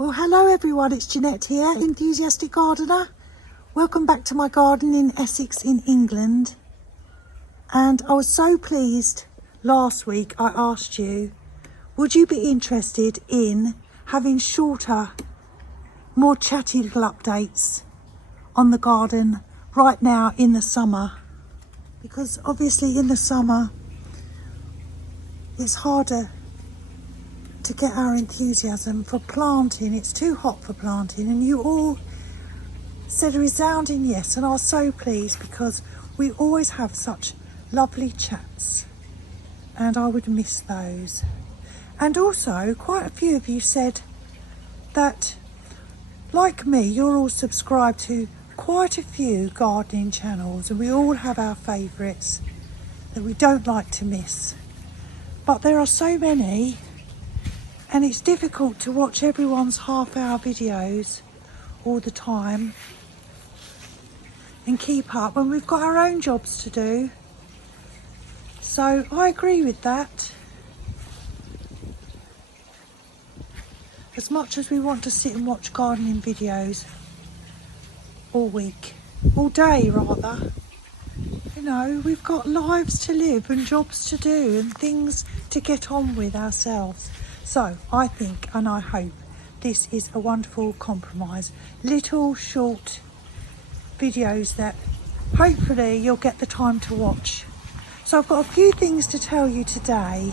Well, hello everyone, it's Janette here, enthusiastic gardener. Welcome back to my garden in Essex in England. And I was so pleased last week I asked you, would you be interested in having shorter, more chatty little updates on the garden right now in the summer? Because obviously in the summer it's harder to get our enthusiasm for planting. It's too hot for planting, and you all said a resounding yes, and I was so pleased because we always have such lovely chats and I would miss those. And also quite a few of you said that, like me, you're all subscribed to quite a few gardening channels, and we all have our favourites that we don't like to miss. But there are so many, and it's difficult to watch everyone's half-hour videos all the time and keep up when we've got our own jobs to do. So I agree with that. As much as we want to sit and watch gardening videos all week, all day rather, you know, we've got lives to live and jobs to do and things to get on with ourselves. So I think and I hope this is a wonderful compromise. Little short videos that hopefully you'll get the time to watch. So I've got a few things to tell you today,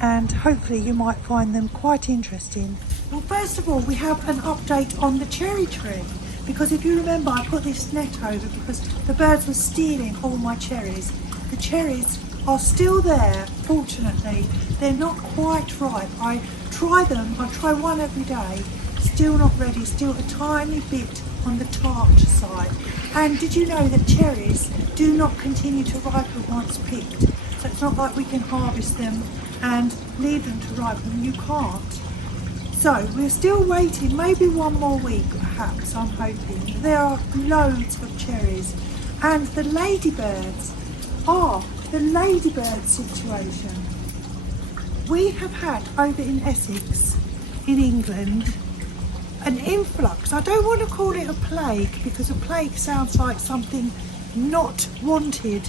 and hopefully you might find them quite interesting. Well, first of all, we have an update on the cherry tree, because if you remember, I put this net over because the birds were stealing all my cherries. The cherries are still there, fortunately. They're not quite ripe. I try them, I try one every day, still not ready, still a tiny bit on the tart side. And did you know that cherries do not continue to ripen once picked? So it's not like we can harvest them and leave them to ripen, you can't. So we're still waiting, maybe one more week perhaps, I'm hoping. There are loads of cherries. And the ladybirds are the ladybird situation. We have had over in Essex, in England, an influx. I don't want to call it a plague because a plague sounds like something not wanted,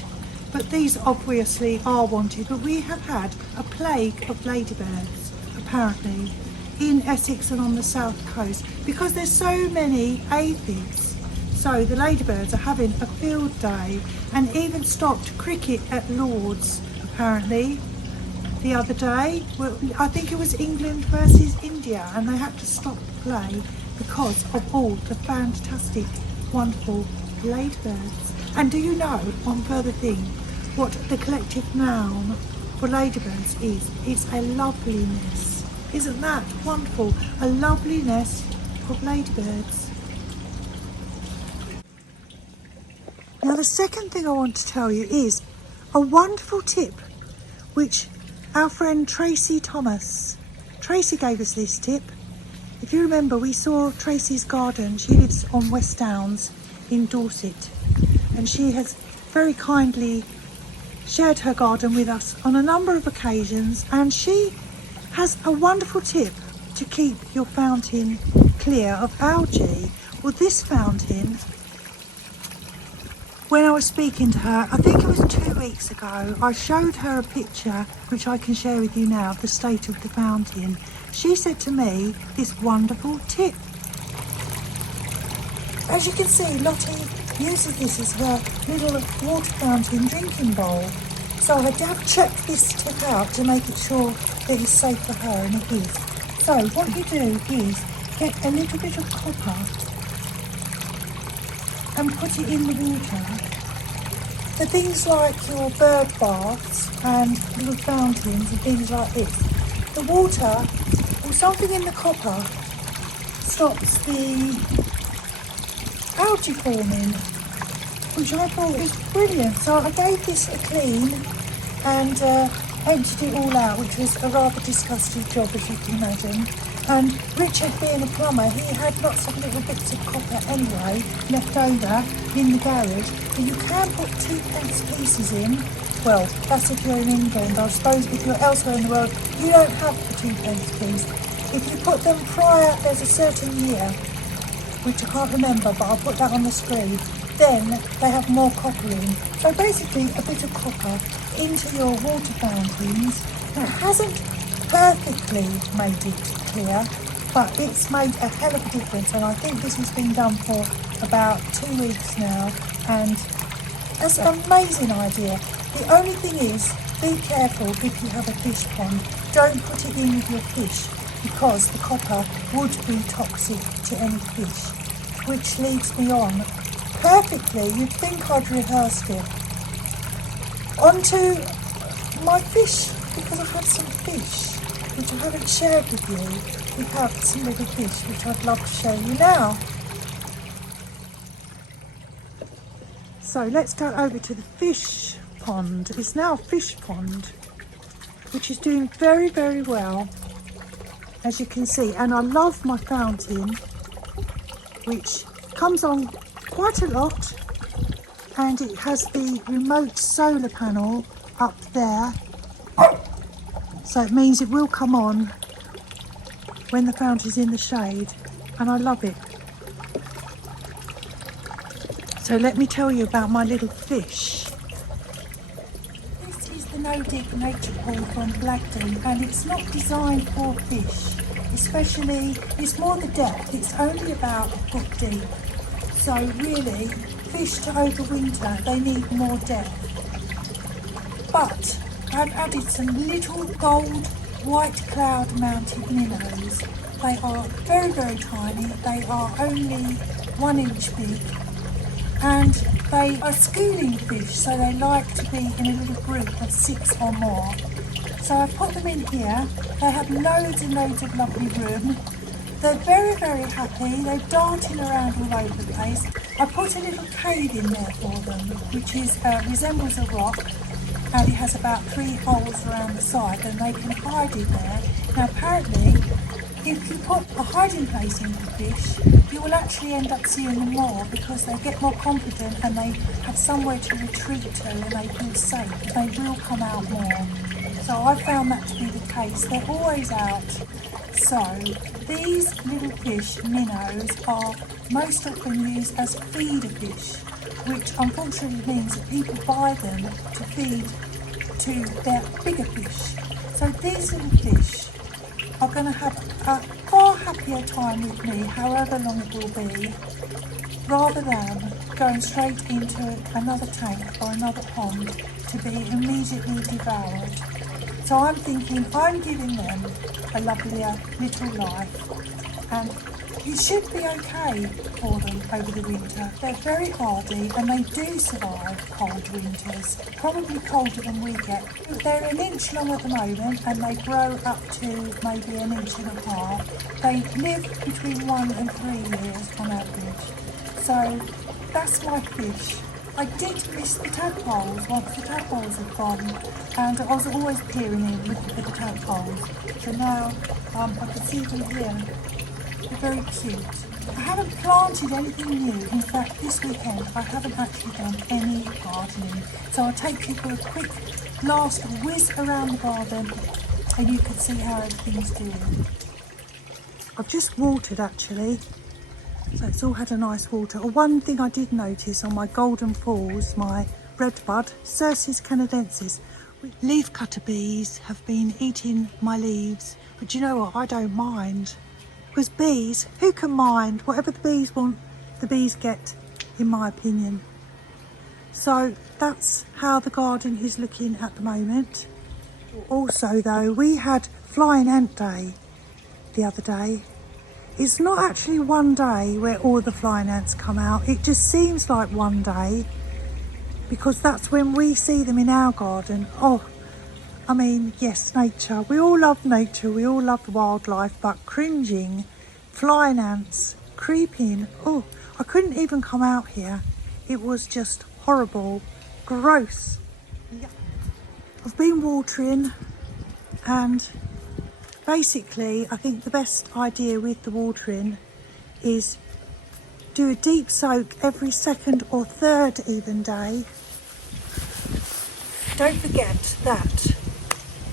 but these obviously are wanted. But we have had a plague of ladybirds, apparently, in Essex and on the south coast because there's so many aphids. So the ladybirds are having a field day and even stopped cricket at Lord's, apparently, the other day. Well, I think it was England versus India, and they had to stop play because of all the fantastic, wonderful ladybirds. And do you know, one further thing, what the collective noun for ladybirds is? It's a loveliness. Isn't that wonderful? A lovely nest of ladybirds. Now the second thing I want to tell you is a wonderful tip which our friend Tracy gave us this tip. If you remember, we saw Tracy's garden. She lives on West Downs in Dorset, and she has very kindly shared her garden with us on a number of occasions, and she has a wonderful tip to keep your fountain clear of algae. Well, this fountain, when I was speaking to her, I think it was 2 weeks ago, I showed her a picture which I can share with you now of the state of the fountain. She said to me this wonderful tip. As you can see, Lottie uses this as her little water fountain drinking bowl. So I have checked this tip out to make it sure that it's safe for her, and it is. So what you do is get a little bit of copper and put it in the water for things like your bird baths and little fountains and things like this. The water or something in the copper stops the algae forming, which I thought was brilliant. So I gave this a clean and emptied it all out, which was a rather disgusting job, as you can imagine. And Richard, being a plumber, he had lots of little bits of copper anyway left over in the garage. But you can put 2p pieces in. Well, that's if you're in England. I suppose if you're elsewhere in the world, you don't have the 2p piece. if you put them prior, there's a certain year, which I can't remember, but I'll put that on the screen, then they have more copper in. So basically a bit of copper into your water fountains. Now, it hasn't perfectly made it clear, but it's made a hell of a difference, and I think this has been done for about 2 weeks now, and that's an amazing idea. The only thing is, be careful if you have a fish pond. Don't put it in with your fish, because the copper would be toxic to any fish. Which leads me on perfectly, you'd think I'd rehearsed it, onto my fish, because I have some fish which I haven't shared with you. We have some little fish which I'd love to show you now. So let's go over to the fish pond. It's now a fish pond, which is doing very, very well, as you can see. And I love my fountain, which comes on quite a lot, and it has the remote solar panel up there. So it means it will come on when the fountain's in the shade, and I love it. So let me tell you about my little fish. This is the No Dig Nature Pool from Blagden, and it's not designed for fish. Especially, it's more the depth, it's only about a foot deep. So really, fish to overwinter, they need more depth. But I've added some little gold white cloud mounted minnows. They are very, very tiny. They are only 1 inch big, and they are schooling fish, so they like to be in a little group of 6 or more. So I put them in here. They have loads and loads of lovely room. They're very, very happy. They're darting around all over the place. I put a little cave in there for them, which is resembles a rock, and it has about 3 holes around the side, and they can hide in there. Now apparently, if you put a hiding place in the fish, you will actually end up seeing them more, because they get more confident and they have somewhere to retreat to, and they feel safe. They will come out more. So I found that to be the case. They're always out. So these little fish, minnows, are most often used as feeder fish, which unfortunately means that people buy them to feed to their bigger fish. So these little fish are going to have a far happier time with me, however long it will be, rather than going straight into another tank or another pond to be immediately devoured. So I'm thinking I'm giving them a lovelier little life, and it should be okay for them over the winter. They're very hardy and they do survive cold winters, probably colder than we get. They're 1 inch long at the moment, and they grow up to maybe 1.5 inches. They live between 1 and 3 years on average. So that's my fish. I did miss the tadpoles once the tadpoles had gone, and I was always peering in looking for the tadpoles. So now I can see them here. They're very cute. I haven't planted anything new. In fact, this weekend I haven't actually done any gardening. So I'll take you for a quick last whiz around the garden, and you can see how everything's doing. I've just watered actually. So it's all had a nice water. One thing I did notice on my golden falls, my redbud, Cercis canadensis, leafcutter bees have been eating my leaves. But you know what, I don't mind. Because bees, who can mind? Whatever the bees want, the bees get, in my opinion. So that's how the garden is looking at the moment. Also though, we had Flying Ant Day the other day. It's not actually one day where all the flying ants come out. It just seems like one day, because that's when we see them in our garden. Oh, I mean, yes, nature. We all love nature. We all love the wildlife, but cringing, flying ants, creeping. Oh, I couldn't even come out here. It was just horrible, gross. I've been watering, and basically, I think the best idea with the watering is do a deep soak every 2nd or 3rd even day. Don't forget that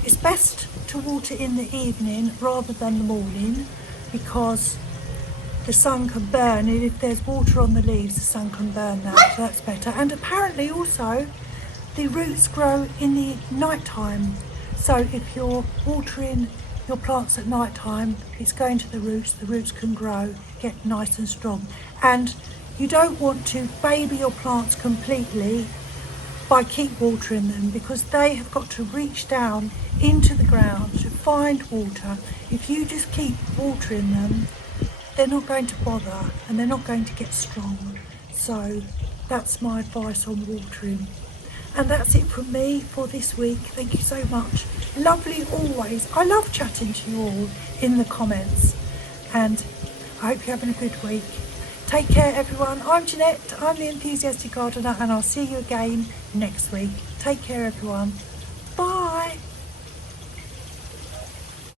it's best to water in the evening rather than the morning, because the sun can burn, and if there's water on the leaves, the sun can burn that, so that's better. And apparently also the roots grow in the night time, so if you're watering your plants at night time, it's going to the roots can grow, get nice and strong. And you don't want to baby your plants completely by keep watering them, because they have got to reach down into the ground to find water. If you just keep watering them, they're not going to bother and they're not going to get strong. So that's my advice on watering. And that's it from me for this week. Thank you so much. Lovely always. I love chatting to you all in the comments, and I hope you're having a good week. Take care everyone. I'm Janette, I'm the Enthusiastic Gardener, and I'll see you again next week. Take care everyone.